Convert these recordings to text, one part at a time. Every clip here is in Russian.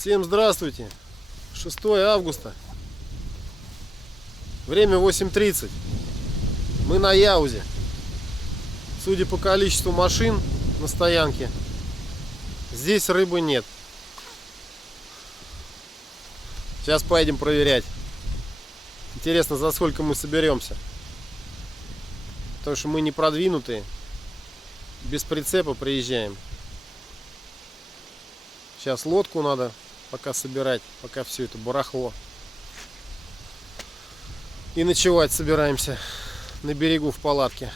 Всем здравствуйте! 6 августа. Время 8:30. Мы на Яузе. Судя по количеству машин на стоянке, здесь рыбы нет. Сейчас поедем проверять. Интересно, за сколько мы соберемся. Потому что мы не продвинутые. Без прицепа приезжаем. Сейчас лодку надо пока собирать, пока все это барахло. И ночевать собираемся на берегу в палатке.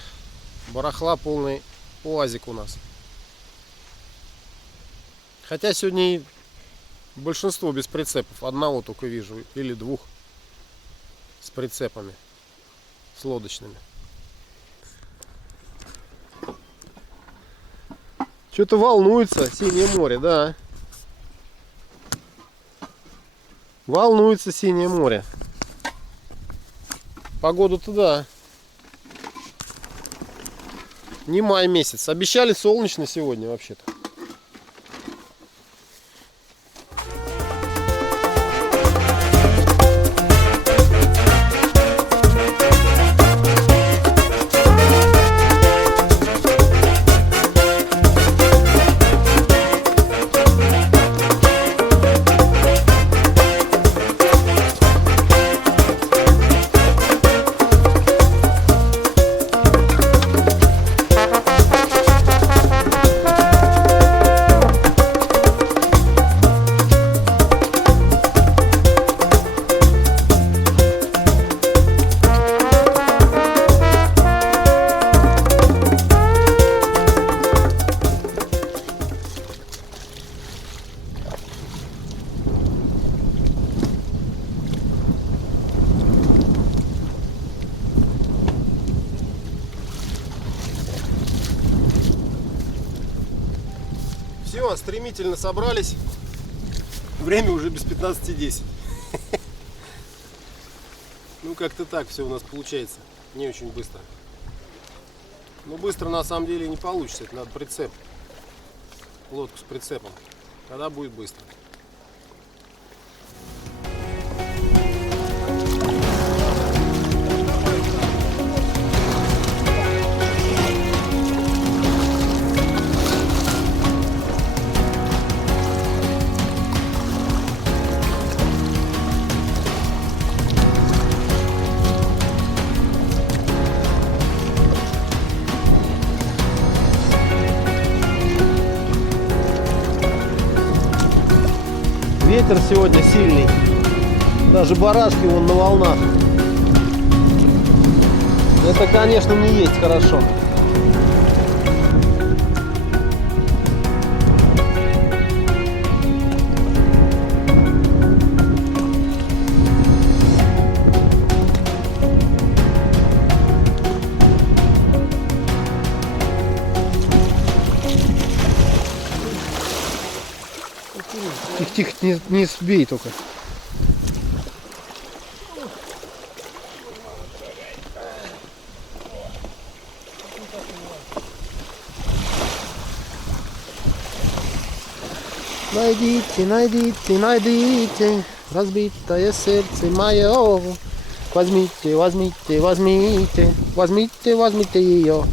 Барахла полный уазик у нас. Хотя сегодня и большинство без прицепов. Одного только вижу, или двух с прицепами, с лодочными. Что-то волнуется синее море, да. Волнуется синее море. Погода-то да. Не май месяц. Обещали солнечно сегодня вообще-то. Все, стремительно собрались. Время уже без 15:10. Ну, как-то так все у нас получается. Не очень быстро. Но быстро на самом деле не получится. Это надо прицеп. Лодку с прицепом. Тогда будет быстро. Ветер сегодня сильный. Даже барашки вон на волнах. Это, конечно, не есть хорошо. Тихо, не сбей только. Найдите, найдите, найдите разбитое сердце мое. Возьмите, возьмите, возьмите, возьмите, возьмите ее.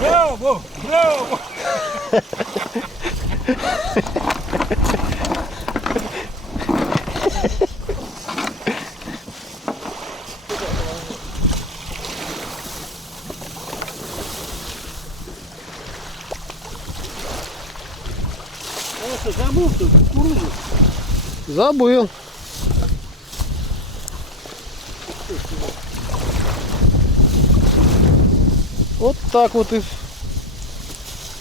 Браво! Браво! Забыл ты кукурузу? Забыл. Вот так вот и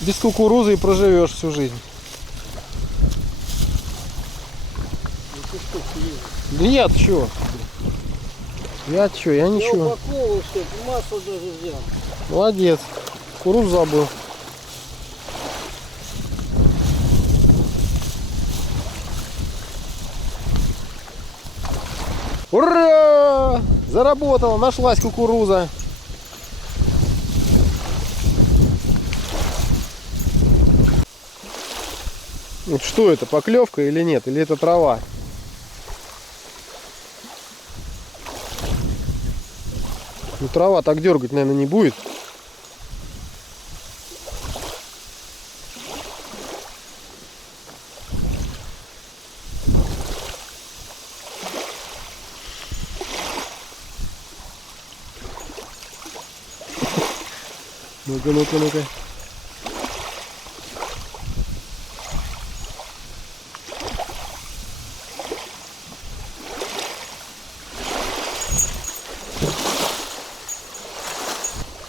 без кукурузы и проживешь всю жизнь. Да я-то чё? Я чё? Я ничего. Я упаковывал, что масло даже взял. Молодец. Кукурузу забыл. Ура! Заработала, нашлась кукуруза. Вот что это, поклевка или нет? Или это трава? Ну, трава так дергать, наверное, не будет. Ну-ка, ну-ка, ну-ка.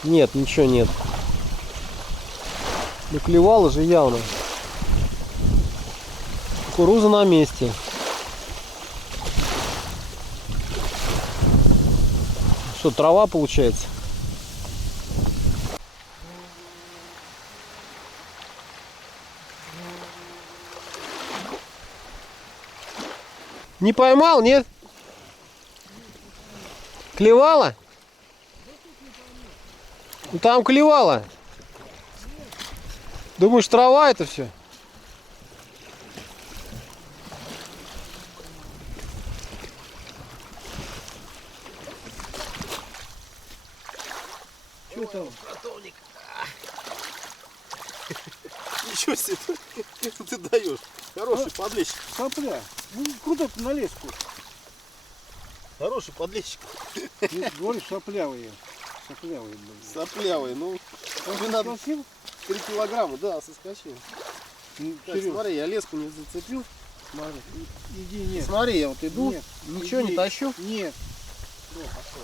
Нет, ничего нет. Ну, клевало же явно. Кукуруза на месте. Что, трава получается? Не поймал, нет? Клевало? Ну, там клевало. Думаешь, трава это все? Что там? Противник. Ничего себе, ты даешь. Хороший подлещик. Сопля. Ну, куда ты на леску? Хороший подлещик. Ты говоришь, соплявые. Соплявые, блин. Соплявый, ну, Он надо соскочил? 3 килограмма, да, соскочил. Так, Серёг, смотри, я леску не зацепил. Смотри. иди, нет. Смотри, я вот иду, Нет, ничего иди. не тащу. Нет. Ну, пошел.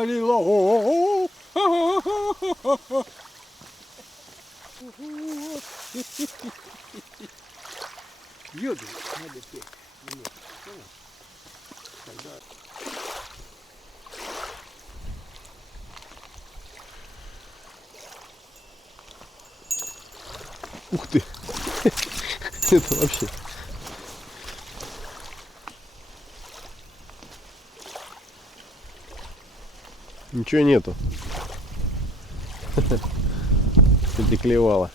Аллилуйя. Йоду надо петь. Ух ты! Это вообще. Ничего нету. Кстати, клевало.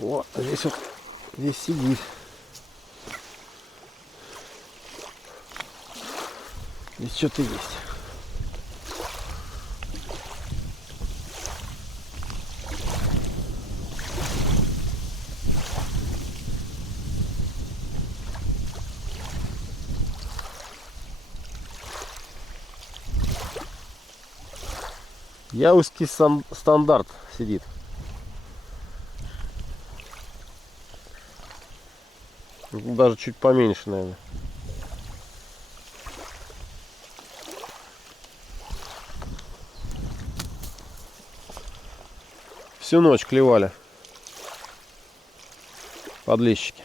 О, здесь вот, здесь сидит. Здесь что-то есть. Яузский стандарт сидит. Даже чуть поменьше, наверное. Всю ночь клевали подлещики.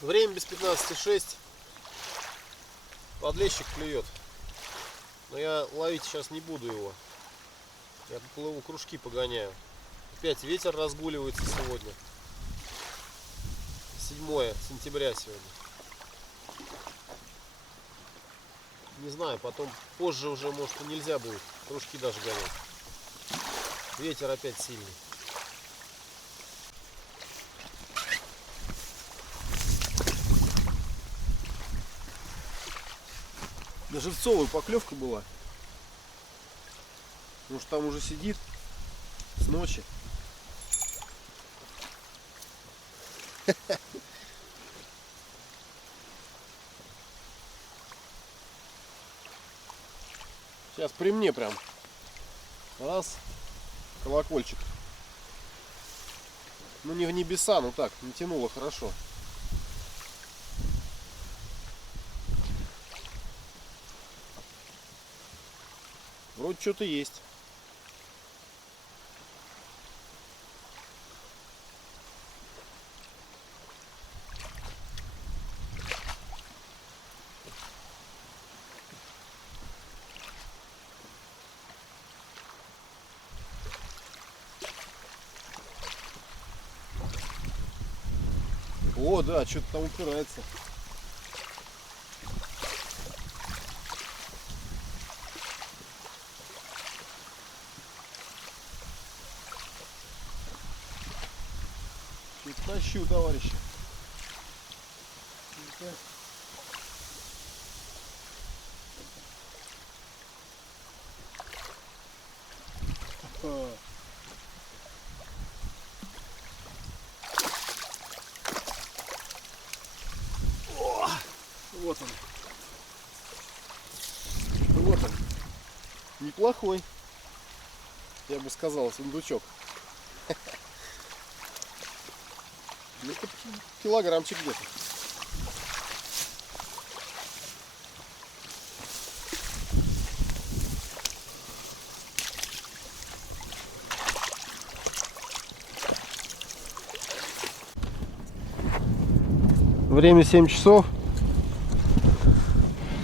Время без 15:06. Подлещик клюет. Но я ловить сейчас не буду его. Я поплыву, кружки погоняю. Опять ветер разгуливается сегодня. 7 сентября сегодня. Не знаю, потом позже уже, может, и нельзя будет кружки даже гонять. Ветер опять сильный. Да живцовая поклевка была. Потому что там уже сидит с ночи. Сейчас при мне прям. Раз. Колокольчик. Ну не в небеса, ну так, натянуло хорошо. Вроде что-то есть. О, да, что-то там упирается. Что-то тащу, товарищи. Вот он. Вот он. Неплохой. Я бы сказал, сундучок. Ну, килограммчик где-то. Время 7 часов.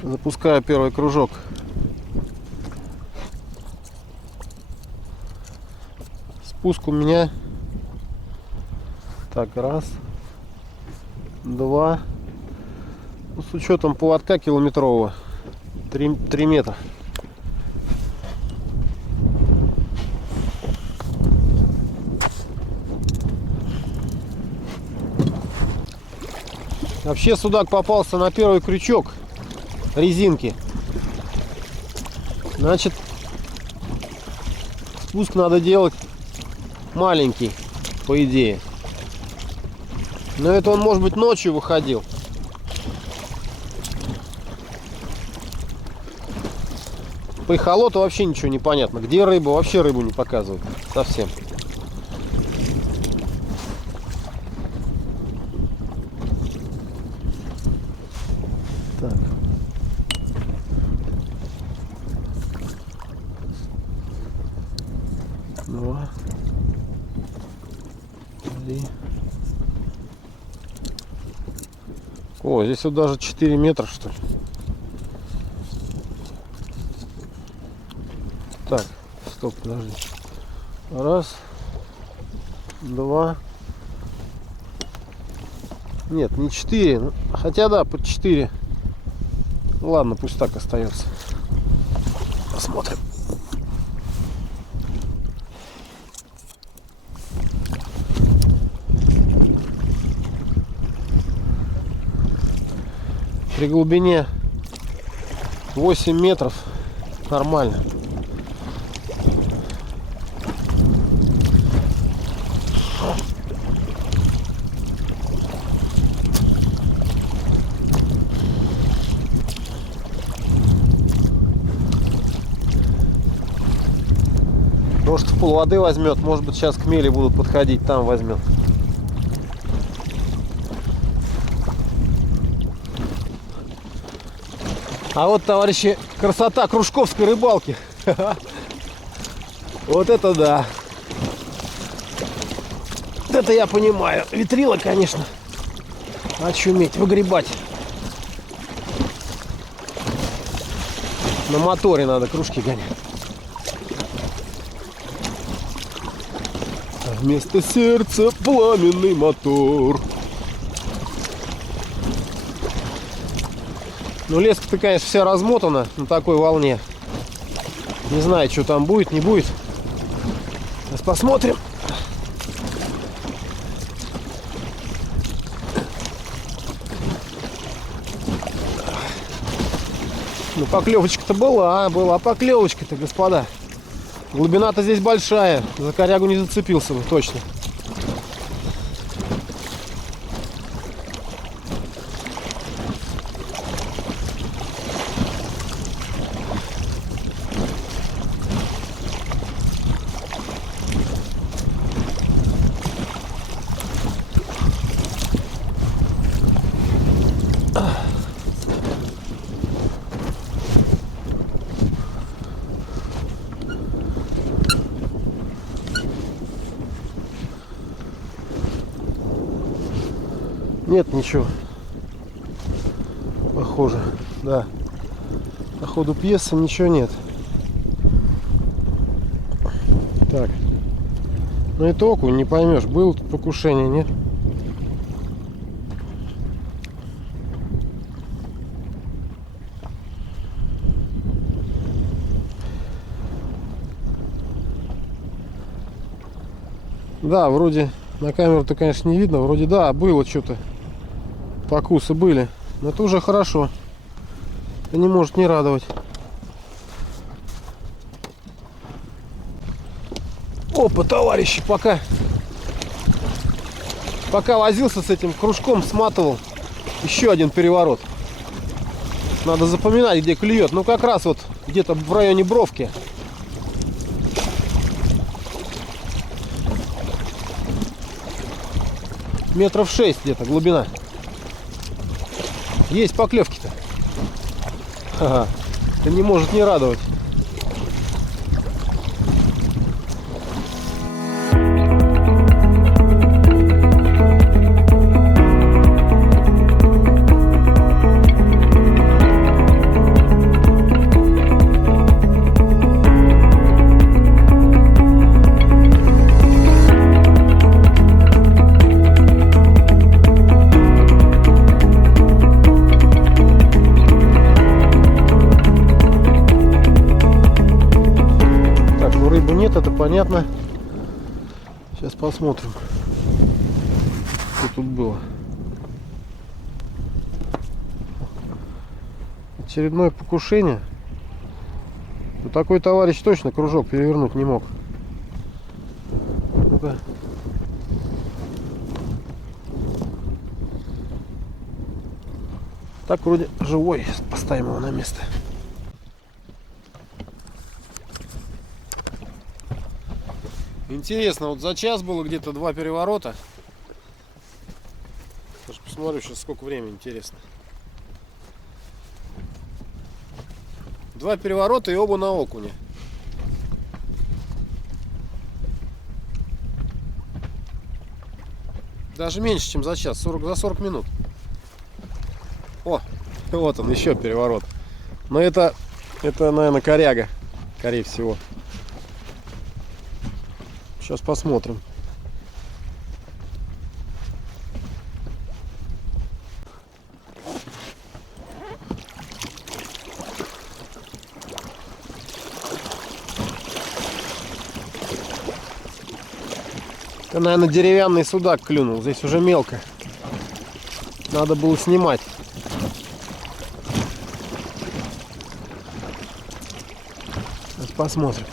Запускаю первый кружок. Спуск у меня. Так, раз, два. Ну, с учетом поводка километрового. 3 метра. Вообще судак попался на первый крючок резинки. Значит, спуск надо делать маленький, по идее. Но это он, может быть, ночью выходил. По эхолоту вообще ничего не понятно. Где рыба? Вообще рыбу не показывают. Совсем. Так. Два. Три. О, здесь вот даже 4 метра, что ли. Так, стоп, подожди. Раз, два. Нет, не 4. Хотя да, под 4. Ладно, пусть так остается. Посмотрим. При глубине 8 метров нормально. Может, в пол воды возьмет, может быть, сейчас к мели будут подходить, там возьмет. А вот, товарищи, красота кружковской рыбалки. Вот это да. Вот это я понимаю. Витрила, конечно. Очуметь, выгребать. На моторе надо кружки гонять. А вместо сердца пламенный мотор. Ну, леска-то, конечно, вся размотана на такой волне. Не знаю, что там будет, не будет. Сейчас посмотрим. Ну, поклевочка-то была поклевочка-то, господа. Глубина-то здесь большая. За корягу не зацепился бы, точно. Нет ничего. Похоже, да. По ходу пьесы ничего нет. Так. Ну это окунь, не поймешь, было тут покушение, нет? Да, вроде на камеру-то, конечно, не видно. Вроде да, было что-то. Покусы были. Но это уже хорошо. Это не может не радовать. Опа, товарищи, пока возился с этим кружком, сматывал. Еще один переворот. Надо запоминать, где клюет. Ну, как раз вот где-то в районе бровки. Метров 6 где-то глубина. Есть поклевки-то. Ага. Это не может не радовать. Это понятно. Сейчас посмотрим, что тут было. Очередное покушение. Ну, такой товарищ точно кружок перевернуть не мог. Ну-ка. Так, вроде живой. Поставим его на место. Интересно, вот за час было где-то 2 переворота. Даже посмотрю сейчас, сколько времени, интересно. 2 переворота и оба на окуне. Даже меньше, чем за час, за 40 минут. О, вот он, еще переворот. Но это наверное, коряга, скорее всего. Сейчас посмотрим. Это, наверное, деревянный судак клюнул. Здесь уже мелко. Надо было снимать. Сейчас посмотрим.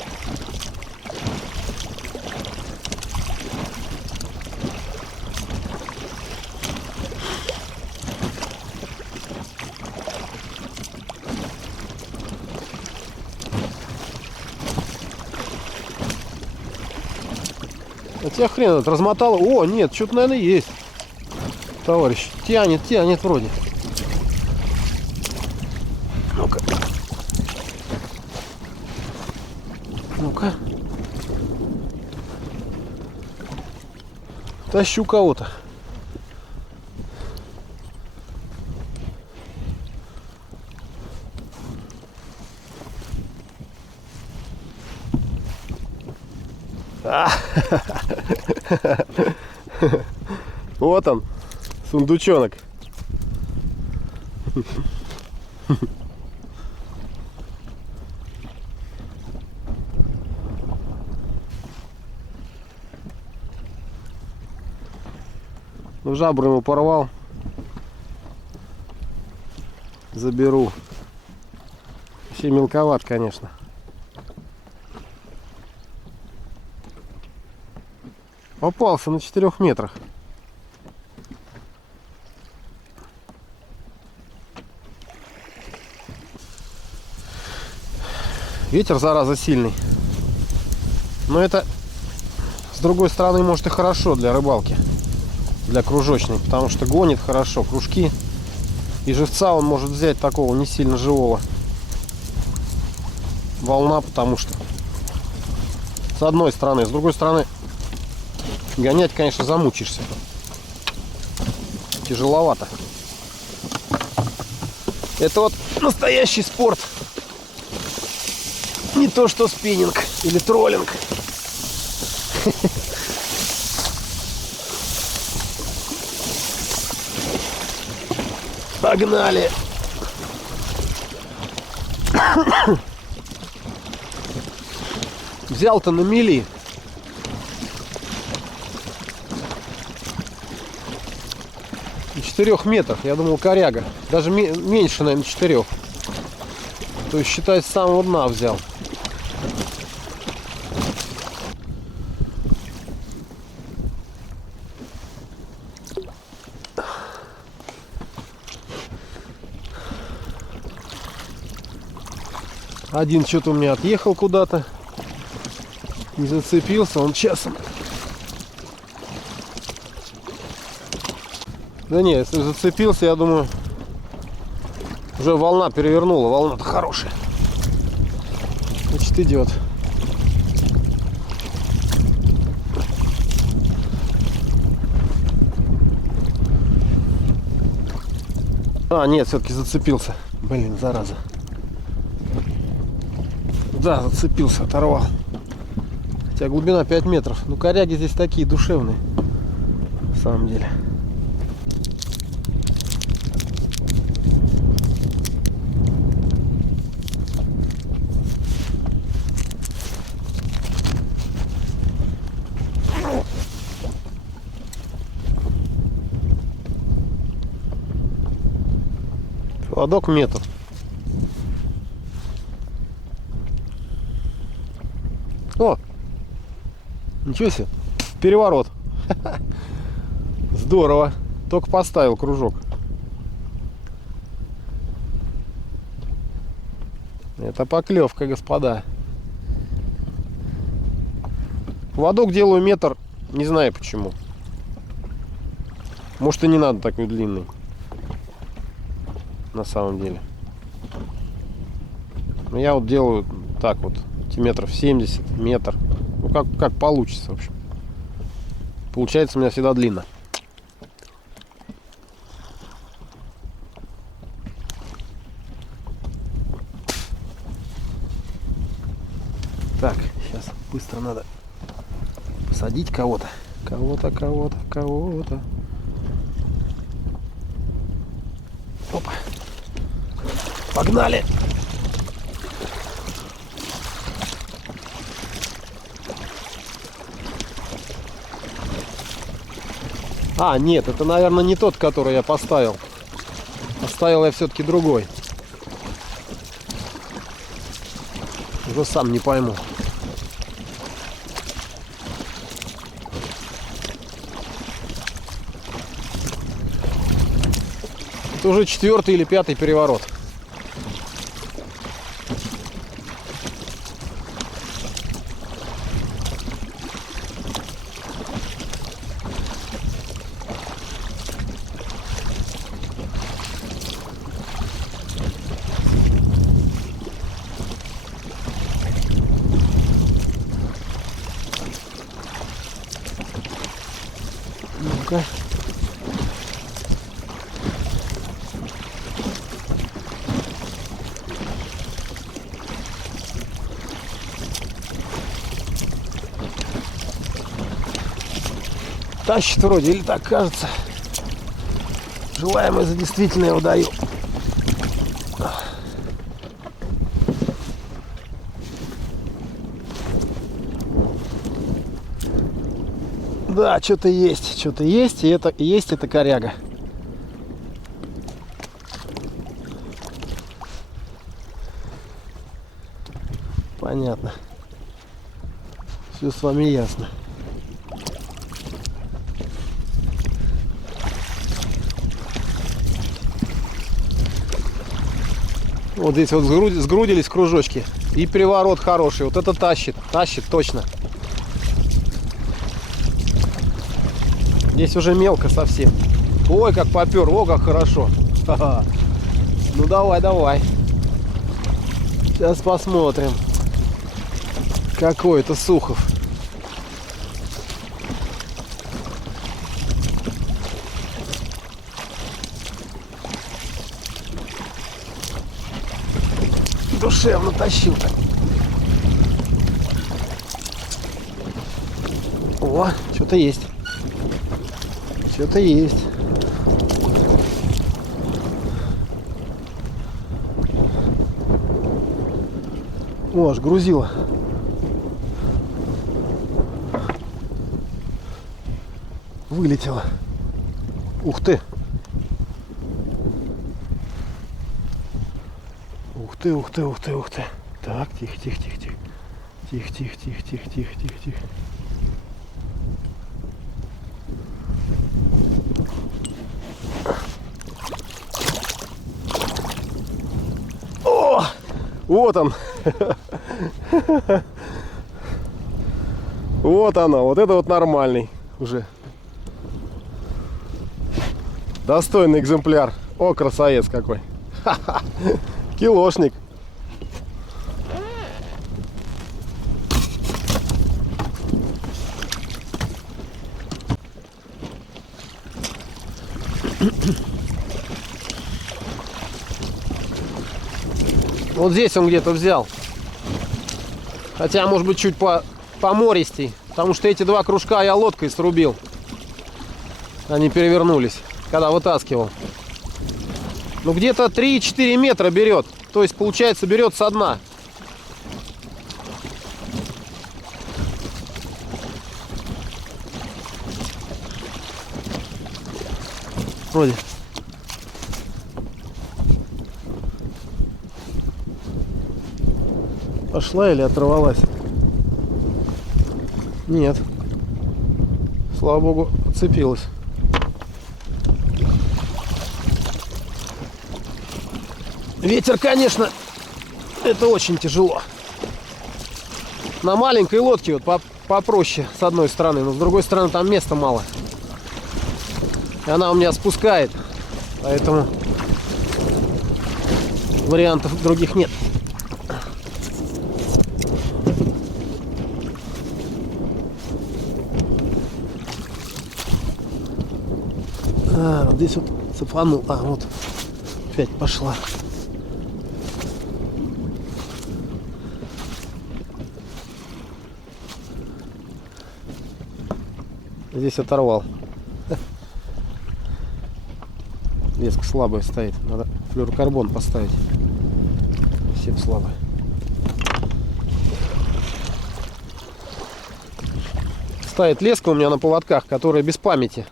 А тебя хрен это размотало. О, нет, что-то, наверное, есть. Товарищ, тянет вроде. Ну-ка. Ну-ка. Тащу кого-то. Вот он, сундучонок. Ну, жабру ему порвал. Заберу. Вообще мелковат, конечно. Попался на 4 метрах. Ветер, зараза, сильный. Но это, с другой стороны, может и хорошо для рыбалки. Для кружочной. Потому что гонит хорошо кружки. И живца он может взять такого не сильно живого. Волна, потому что с одной стороны. С другой стороны, гонять, конечно, замучишься. Тяжеловато. Это вот настоящий спорт. Не то что спиннинг или троллинг. Погнали. Взял-то на мели. 4 метров. Я думал, коряга. Даже меньше, наверное, 4. То есть, считай, с самого дна взял. Один что-то у меня отъехал куда-то. Не зацепился, он часом. Да не, если зацепился, я думаю, уже волна перевернула. Волна-то хорошая. Значит, идет. А, нет, все-таки зацепился. Блин, зараза. Да, зацепился, оторвал. Хотя глубина 5 метров. Ну, коряги здесь такие душевные. На самом деле. Поводок метр. О! Ничего себе! Переворот. Здорово. Только поставил кружок. Это поклевка, господа. Поводок делаю метр. Не знаю почему. Может, и не надо такой длинный. На самом деле. Но я вот делаю так вот. Метров 70, метр. Ну, как получится, в общем. Получается у меня всегда длинно. Так, сейчас быстро надо посадить кого-то. Кого-то. Опа. Погнали! А, нет, это, наверное, не тот, который я поставил. Поставил я все-таки другой. Уже сам не пойму. Это уже 4-й или 5-й переворот. Ну-ка. Тащит вроде, или так кажется. Желаемое за действительное выдаю. Да, что-то есть, и это есть эта коряга. Понятно. Все с вами ясно. Вот здесь вот сгрудились кружочки. И переворот хороший. Вот это тащит точно. Здесь уже мелко совсем. Ой, как попер, о, как хорошо. Ха-ха. Ну давай. Сейчас посмотрим. Какой это Сухов. Душевно тащил-то. О, что-то есть. Что-то есть. О, аж грузило. Вылетело. Ух ты. ты, ух ты, ух ты, ух ты. Так, тихо, тихо, тихо, тихо. Тихо, тихо, тихо, тихо, тихо, тихо, тихо. О! Вот он. Вот она, вот это вот нормальный уже. Достойный экземпляр. О, красавец какой. Ха-ха. Килошник. Вот здесь он где-то взял. Хотя, может быть, чуть помористей. Потому что эти два кружка я лодкой срубил. Они перевернулись, когда вытаскивал. Ну, где-то 3-4 метра берет. То есть, получается, берет со дна. Вроде. Пошла или оторвалась? Нет. Слава богу, отцепилась. Ветер, конечно, это очень тяжело. На маленькой лодке вот попроще с одной стороны, но с другой стороны там места мало. И она у меня спускает, поэтому вариантов других нет. Вот здесь вот цепанул, вот опять пошла. Здесь оторвал. Леска слабая стоит. Надо флюорокарбон поставить. Совсем слабая. Стоит леска у меня на поводках, которая без памяти.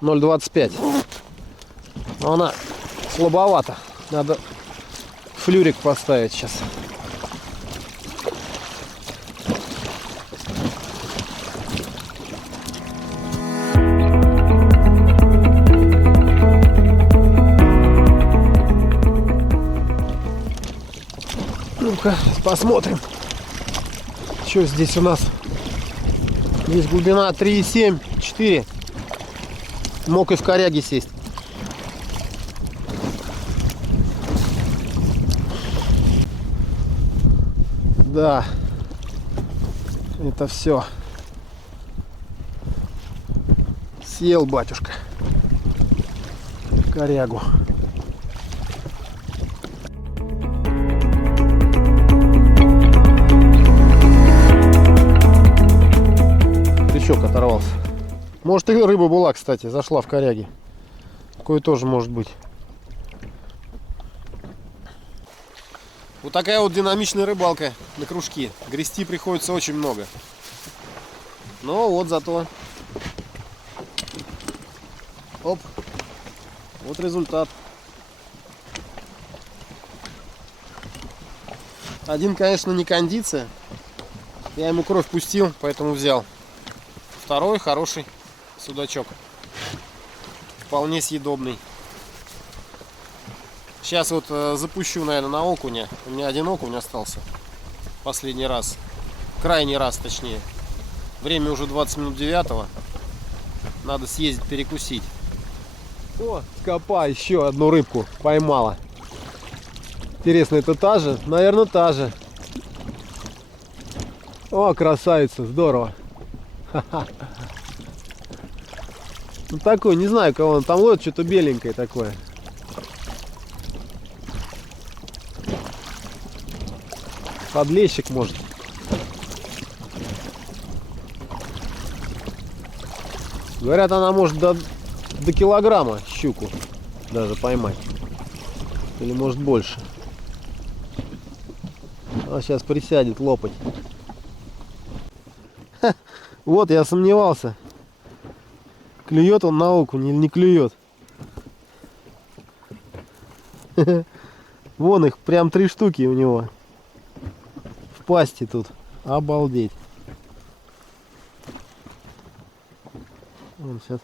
0,25. Но она слабовата. Надо флюрик поставить сейчас. Ну-ка, посмотрим, что здесь у нас. Здесь глубина 3,7, 4. Мог и в коряге сесть. Да, это все. Съел батюшка корягу. Крючок оторвался. Может, и рыба была, кстати, зашла в коряге. Такое тоже может быть. Вот такая вот динамичная рыбалка на кружки. Грести приходится очень много. Но вот зато. Оп. Вот результат. Один, конечно, не кондиция. Я ему кровь пустил, поэтому взял. Второй хороший судачок. Вполне съедобный. Сейчас вот запущу, наверное, на окуня. У меня один окунь остался. Последний раз. Крайний раз, точнее. Время уже 20 минут 9. Надо съездить перекусить. О, скопа, еще одну рыбку поймала. Интересно, это та же? Наверное, та же. О, красавица, здорово. Ха-ха. Ну такой, не знаю, кого он там ловит, что-то беленькое такое. Подлещик, может. Говорят, она может до килограмма щуку даже поймать. Или может больше. Она сейчас присядет лопать. Ха, вот я сомневался. Клюет он на окунь или не клюет. Вон их прям 3 штуки у него. В пасти тут. Обалдеть. Вон сейчас.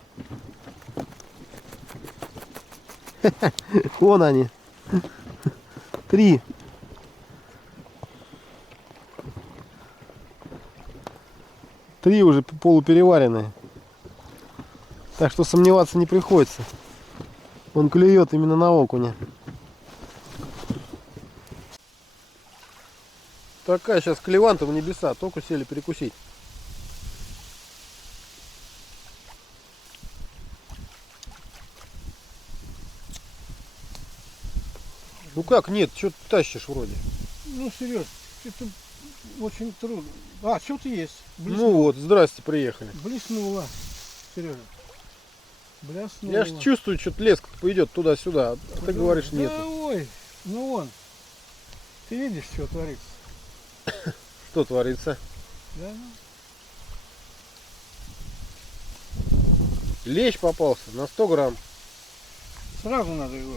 Вон они. 3. Три уже полупереваренные. Так что сомневаться не приходится. Он клюет именно на окуня. Такая сейчас клеванта в небеса. Только сели перекусить. Ну как нет? Что ты тащишь вроде? Ну, Сереж, это очень трудно. А, что-то есть. Ну вот, здрасте, приехали. Блеснуло, Сережа. Блеснуло. Я ж чувствую, что-то лес пойдет туда-сюда. А ты говоришь Да, нет. ой, ну вон. Ты видишь, что творится? Что творится? Да? Лещ попался на 100 грамм. Сразу надо его.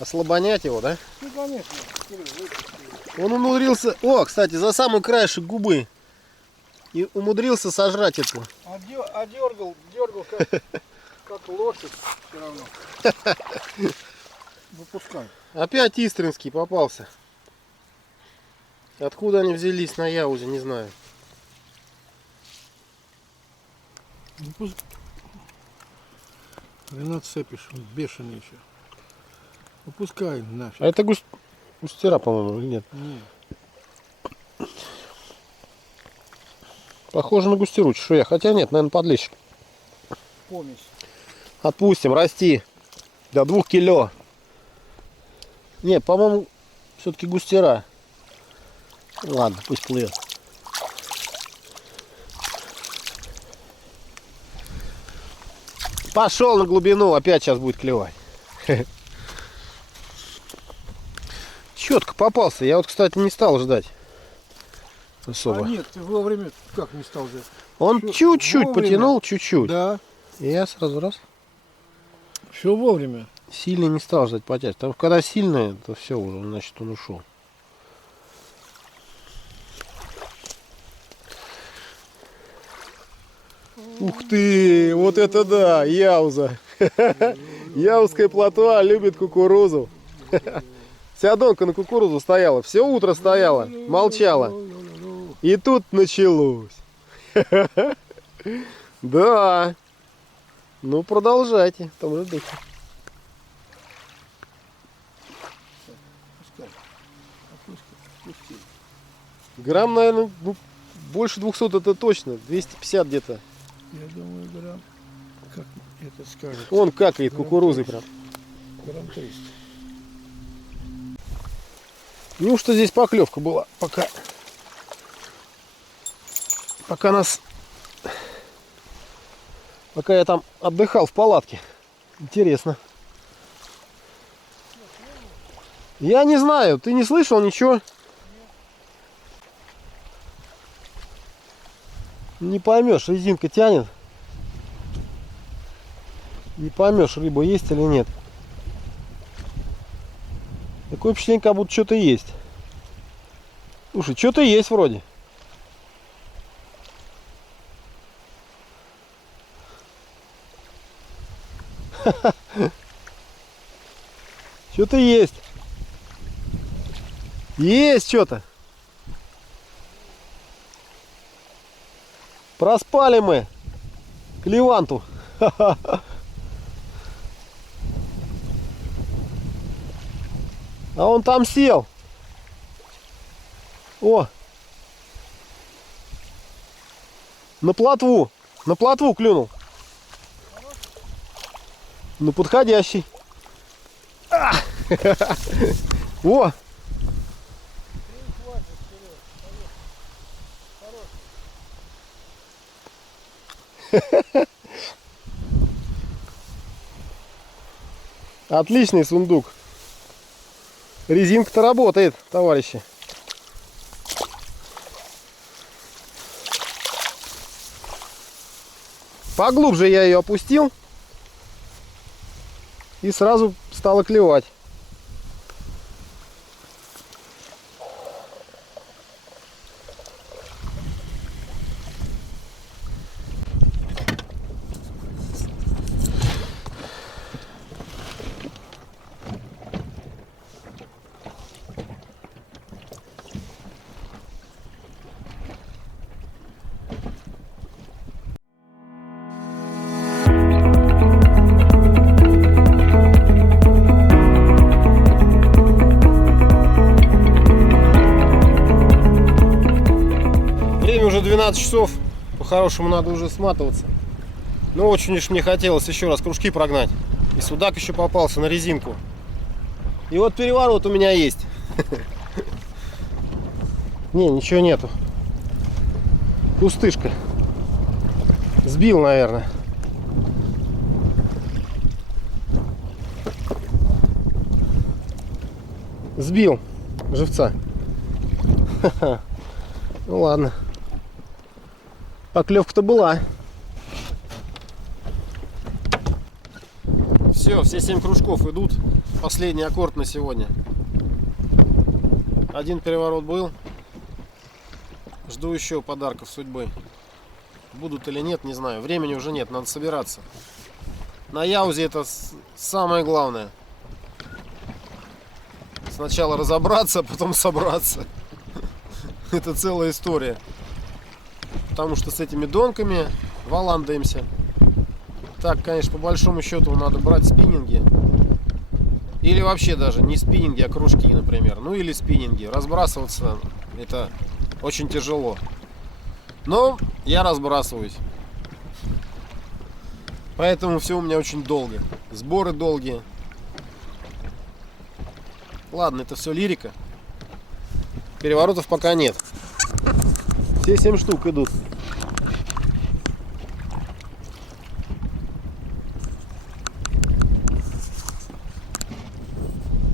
Ослабонять его, да? Ну, конечно. Сереж, выпусти. Он умудрился... О, кстати, за самый краешек губы. И умудрился сожрать эту. А дергал как лошадь все равно. Выпускай. Опять истринский попался. Откуда они взялись на Яузе, не знаю. Ренат цепишь, он бешеный еще. Выпускай нафиг. А это густера, по-моему, или нет? Нет. Похоже на густеру, чешуя. Хотя нет, наверное, подлещик. Помесь. Отпустим, расти. До 2 кило. Нет, по-моему, все-таки густера. Ладно, пусть плывет. Пошел на глубину, опять сейчас будет клевать. Четко попался. Я вот, кстати, не стал ждать. Особо. А нет, ты вовремя как не стал ждать? Он Всё чуть-чуть вовремя. потянул, чуть-чуть. Да, И я сразу раз. все вовремя. Сильно не стал ждать потянуть. Потому что когда сильное, то все уже, значит, он ушел. Ух ты, вот это да, яуза. Яузская плотва любит кукурузу. Вся донка на кукурузу стояла, все утро стояла, молчала. И тут началось. Да. Ну продолжайте в том же духе. Отпусти. Грамм, наверное, ну, больше 200 это точно. 250 где-то. Я думаю, грамм, как это скажет, Он какает кукурузой прям. грамм 300. Неужто здесь поклевка была, пока я там отдыхал в палатке. Интересно. Я не знаю, ты не слышал ничего? Не поймешь, резинка тянет. Не поймешь, рыба есть или нет. Такое впечатление, как будто что-то есть. Слушай, что-то есть вроде. Что-то есть. Есть что-то. Проспали мы клеванту. А он там сел. О! На плотву. На плотву клюнул. Ну, подходящий. А! О! Отличный сундук. Резинка-то работает, товарищи. Поглубже я ее опустил. И сразу стало клевать. Уже 12 часов, по-хорошему надо уже сматываться. Но очень уж мне хотелось еще раз кружки прогнать. И судак еще попался на резинку. И вот переворот у меня есть. Не, ничего нету. Пустышка. Сбил, наверное. Сбил живца. Ну ладно. Поклевка-то была. Все 7 кружков идут. Последний аккорд на сегодня. Один переворот был. Жду еще подарков судьбы. Будут или нет, не знаю. Времени уже нет, надо собираться. На Яузе это самое главное. Сначала разобраться, а потом собраться. Это целая история. Потому что с этими донками валандаемся. Так, конечно, по большому счету надо брать спиннинги. Или вообще даже не спиннинги, а кружки, например. Ну или спиннинги. Разбрасываться это очень тяжело. Но я разбрасываюсь. Поэтому все у меня очень долго. Сборы долгие. Ладно, это все лирика. Переворотов пока нет. Все 7 штук идут.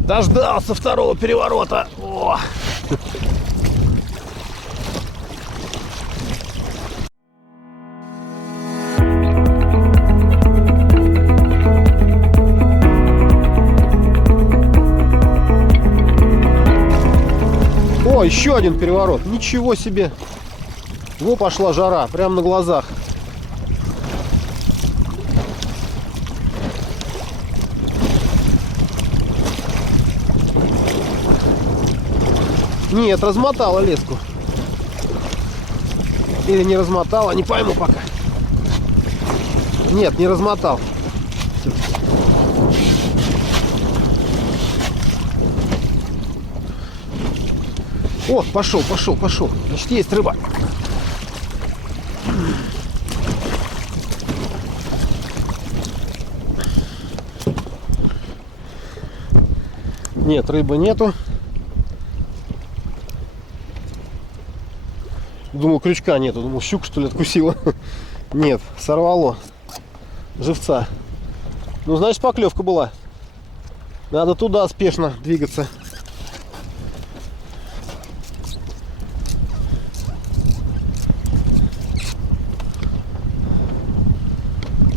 Дождался второго переворота. О! О, еще один переворот. Ничего себе. Во, пошла жара, прямо на глазах. Нет, размотала леску. Или не размотала, не пойму пока. Нет, не размотал. О, пошел. Значит, есть рыба. Нет, рыбы нету. Думал, крючка нету. Думал, щука, что ли, откусила. Нет, сорвало живца. Ну, значит, поклевка была. Надо туда спешно двигаться.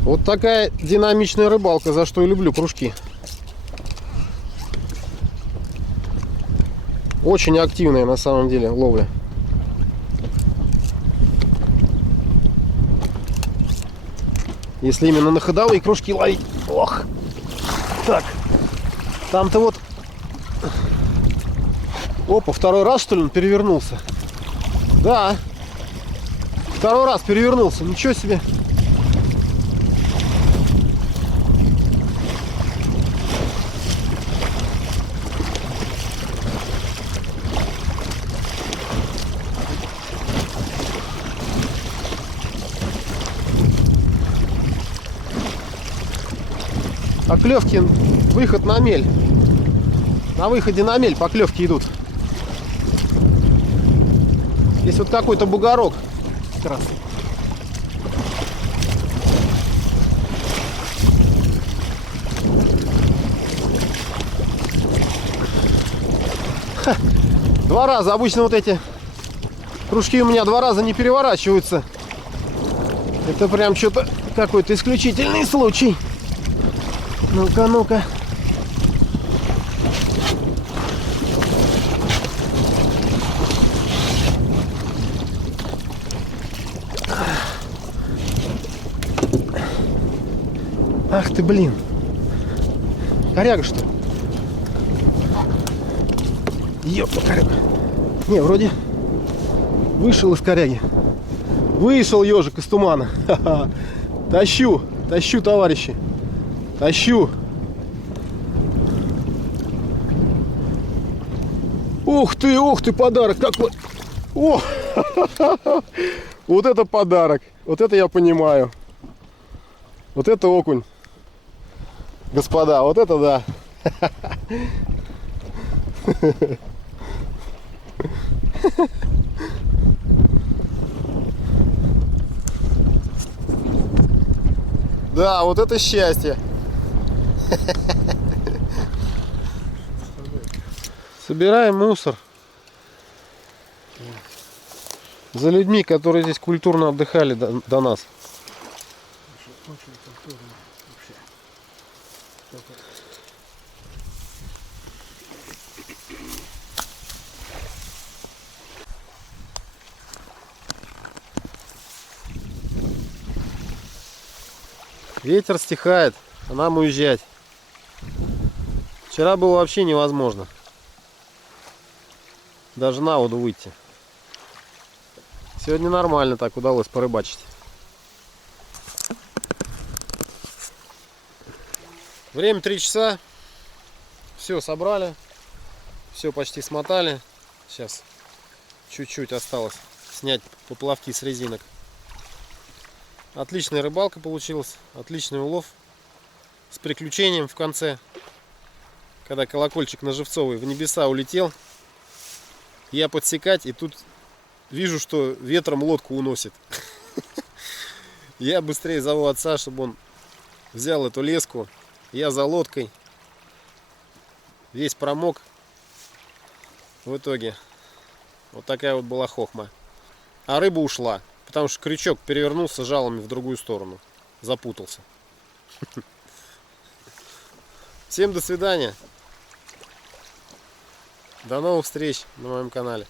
Вот такая динамичная рыбалка, за что я люблю кружки. Очень активная на самом деле ловля. Если именно на ходовые кружки ловить. Ох. Так. Там-то вот. Опа, второй раз, что ли, он перевернулся? Да. Второй раз перевернулся. Ничего себе. Поклевки, выход на мель. На выходе на мель поклевки идут. Здесь вот какой-то бугорок. Красный. Ха. 2 раза. Обычно вот эти кружки у меня 2 раза не переворачиваются. Это прям что-то какой-то исключительный случай. Ну-ка, ну-ка. Ах ты, блин. Коряга, что ли? Ёпта, коряга. Не, вроде вышел из коряги. Вышел ежик из тумана. Ха-ха. Тащу, тащу, товарищи. Тащу. Ух ты, подарок какой. О! Вот это подарок. Вот это я понимаю. Вот это окунь. Господа, вот это да. Да, вот это счастье. Собираем мусор. За людьми, которые здесь культурно отдыхали до нас. Очень культурно вообще. Ветер стихает, а нам уезжать. Вчера было вообще невозможно. Даже на воду выйти. Сегодня нормально так удалось порыбачить. Время 3 часа. Все собрали. Все почти смотали. Сейчас чуть-чуть осталось снять поплавки с резинок. Отличная рыбалка получилась. Отличный улов. С приключением в конце. Когда колокольчик на живцовый в небеса улетел. Я подсекать, и тут вижу, что ветром лодку уносит. Я быстрее зову отца, чтобы он взял эту леску. Я за лодкой. Весь промок. В итоге вот такая вот была хохма. А рыба ушла, потому что крючок перевернулся жалами в другую сторону. Запутался. Всем до свидания. До новых встреч на моем канале.